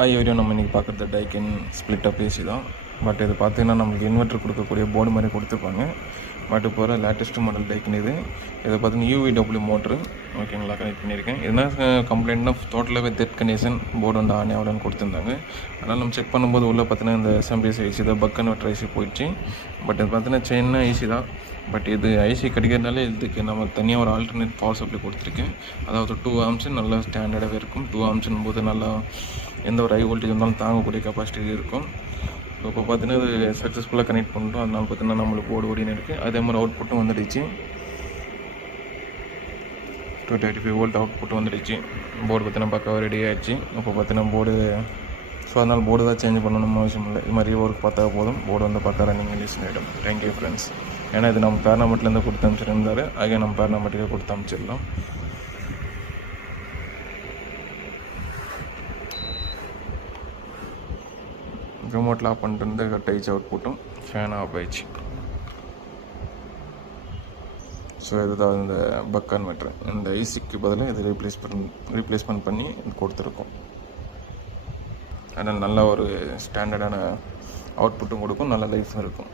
Video நம்ம இன்றைக்கி பார்க்குறது டைக்கின் ஸ்ப்ளிட் அப் ஏசி தான். பட் இது பார்த்தீங்கன்னா நமக்கு இன்வெர்ட்டர் கொடுக்கக்கூடிய போர்டு மாதிரி கொடுத்துருப்பாங்க. பட் போகிற லேட்டஸ்ட் மாடல் டைக்கின் இதை பார்த்தீங்கன்னா யூவிடபிள்யூ மோட்ரு ஓகேங்களா கனெக்ட் பண்ணியிருக்கேன். என்ன கம்ப்ளைண்ட்னா டோட்டலாகவே டெட் கண்டிஷன் போர்டு வந்து ஆன் ஆகலன்னு கொடுத்துருந்தாங்க. அதனால் நம்ம செக் பண்ணும்போது உள்ளே பார்த்தீங்கன்னா இந்த எஸ்எம்பிஎஸ் ஐசி தான் பக் கன்வெர்ட்டர் ஐசி போயிடுச்சு. பட் இது பார்த்தீங்கன்னா செயின்னா ஐசி தான். பட் இது ஐசி கிடைக்கிறதுனால இதுக்கு நம்ம தனியாக ஒரு ஆல்டர்னேட் பவர் சப்ளை கொடுத்துருக்கேன். அதாவது 2 ஆம்ஸ் நல்லா ஸ்டாண்டர்டாகவே இருக்கும். 2 ஆம்ஸ்னும் போது நல்லா எந்த ஒரு ஹை வோல்டேஜ் இருந்தாலும் தாங்கக்கூடிய கெப்பாசிட்டி இருக்கும். இப்போ பார்த்தீங்கன்னா இது சக்ஸஸ்ஃபுல்லாக கனெக்ட் பண்ணுறோம். அதனால் பார்த்தீங்கன்னா நம்மளுக்கு போர்டு ஓடினு இருக்குது. அதே மாதிரி அவுட்புட்டும் வந்துடுச்சு. 235 வோல்ட் அவுட்புட் வந்துடுச்சு. போர்டு பார்த்தீங்கன்னா பக்காவாக ரெடி ஆகிடுச்சு. இப்போ பார்த்தீங்கன்னா போர்டு அதனால் போர்டு தான் சேஞ்ச் பண்ணணும்னு அவசியம் இல்லை. இது மாதிரி ஒர்க் பார்த்தா போதும், போர்டு வந்து பக்கா ரன்னிங் கண்டிஷன் ஆகிடும். Thank you friends. ஏன்னா இது நம்ம பேர்னாமெட்லேருந்து கொடுத்து அனுப்பிச்சிருந்தாரு. ஆகிய நம்ம பேர்னாமெட்டுக்கே கொடுத்து அனுப்பிச்சிடலாம். ரிமோட்டில் ஆஃப் பண்ணிட்டு இருந்து கட் ஆகிடுச்சு அவுட்புட்டும், ஃபேன் ஆஃப் ஆயிடுச்சு. ஸோ இதுதான் இந்த பக் கன்வெர்ட்டர். இந்த ஐசிக்கு பதிலாக இதை ரீப்ளேஸ்மெண்ட் பண்ணி கொடுத்துருக்கோம். அதனால் நல்ல ஒரு ஸ்டாண்டர்டான அவுட்புட்டும் கொடுக்கும், நல்ல லைஃப்பும் இருக்கும்.